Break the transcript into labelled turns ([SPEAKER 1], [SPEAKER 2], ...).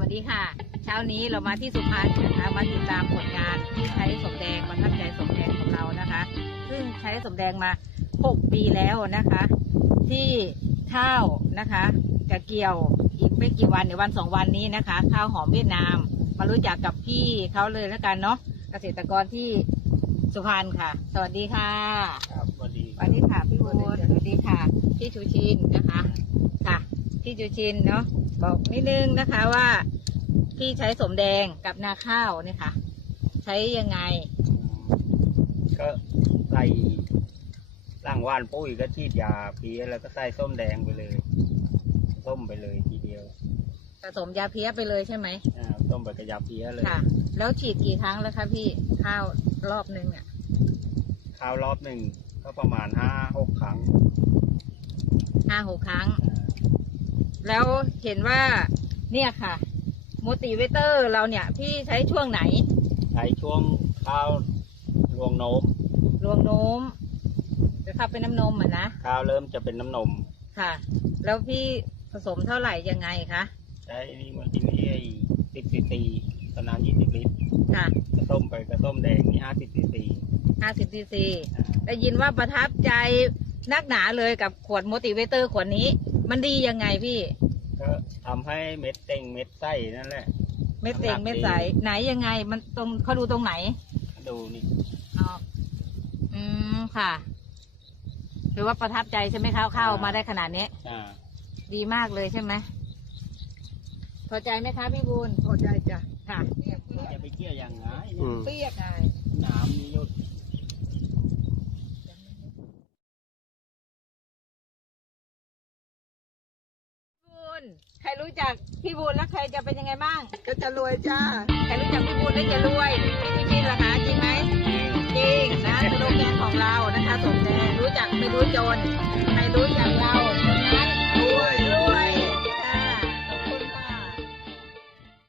[SPEAKER 1] สดีค่ะเช้านี้เรามาที่สุพรรณนะคะมาติดตามผลงานที่ใช้สมแดงประทับใจสมแดงของเรานะคะซึ่งใช้สมแดงมา6 ปีแล้วนะคะที่ข้าวนะคะจะเกี่ยวอีกไม่กี่วันเดี๋ยววัน2 วันนี้นะคะข้าวหอมเวียดนามมารู้จักกับพี่เขาเลยแล้วกันเนาะเกษตรกรที่สุพรรณค่ะสวัสดีค่ะ
[SPEAKER 2] ครับสวัสดี
[SPEAKER 1] ค่ะพี่บุญสวัสดีค่ะพี่ชูชินนะคะค่ะพี่ชูชินเนาะบอกนิดนึงนะคะว่าพี่ใช้สมแดงกับนาข้าวเนี่ยค่ะใช้ยังไง
[SPEAKER 2] ก็ใส่ร่างว่านปุ้ยก็ฉีดยาเพี้ยแล้วก็ใส่ส้มแดงไปเลยต้มไปเลยทีเดียว
[SPEAKER 1] ผสมยาเพี้ยไปเลยใช่ไหม
[SPEAKER 2] ต้มไปกับยาเพี้ยเลย
[SPEAKER 1] ค่ะแล้วฉีดกี่ครั้งแล้วคะพี่ข้าวรอบนึงเนี่ย
[SPEAKER 2] ข้าวรอบหนึ่งก็ประมาณ5-6 ครั้ง
[SPEAKER 1] 5-6 ครั้งแล้วเห็นว่าเนี่ยค่ะโมติเวเตอร์เราเนี่ยพี่ใช้ช่วงไหน
[SPEAKER 2] ใช้ช่วงข้าวรวงโน้ม
[SPEAKER 1] จะขับเป็นน้ำนมอ่ะนะ
[SPEAKER 2] ข้าวเริ่มจะเป็นน้ำนม
[SPEAKER 1] ค่ะแล้วพี่ผสมเท่าไหร่ยังไงคะ
[SPEAKER 2] ใช้นี่มันที่นี่10 cc ตอนนั้น20 ลิตร
[SPEAKER 1] ค่ะ
[SPEAKER 2] กระต้มไปกระต้มแดงนี่50 cc
[SPEAKER 1] 50 cc ได้ยินว่าประทับใจนักหนาเลยกับขวดโมติเวเตอร์ขวดนี้มันดียังไงพี่
[SPEAKER 2] ก็ทำให้เม็ดเต็งเม็ดไส้นั่นแหละ
[SPEAKER 1] เม็ดเต็งเม็ดใสไหนยังไงมันตรงเขาดูตรงไหน
[SPEAKER 2] ดูนี่
[SPEAKER 1] อ๋อค่ะคือว่าประทับใจใช่ไหมคะเข้ามาได้ขนาดนี้ดีมากเลยใช่ไหมพอใจไหมคะพี่บุญ
[SPEAKER 3] พอใจจ้ะ
[SPEAKER 1] ค่ะ
[SPEAKER 2] จะไปเกี่ยอย่างไง
[SPEAKER 1] เปียกไง
[SPEAKER 2] น้ำมีหยด
[SPEAKER 1] ใครรู้จักพี่บุญแล้วใครจะเป็นยังไงบ้าง
[SPEAKER 3] ก็จะรวยจ้า
[SPEAKER 1] ใครรู้จักพี่บุญแล้วจะรวยพี่ชินล่ะคะจริงไหมจริงนะสโลแกนของเรานะคะสมแดงรู้จักไม่รู้จนใครรู้จักเรา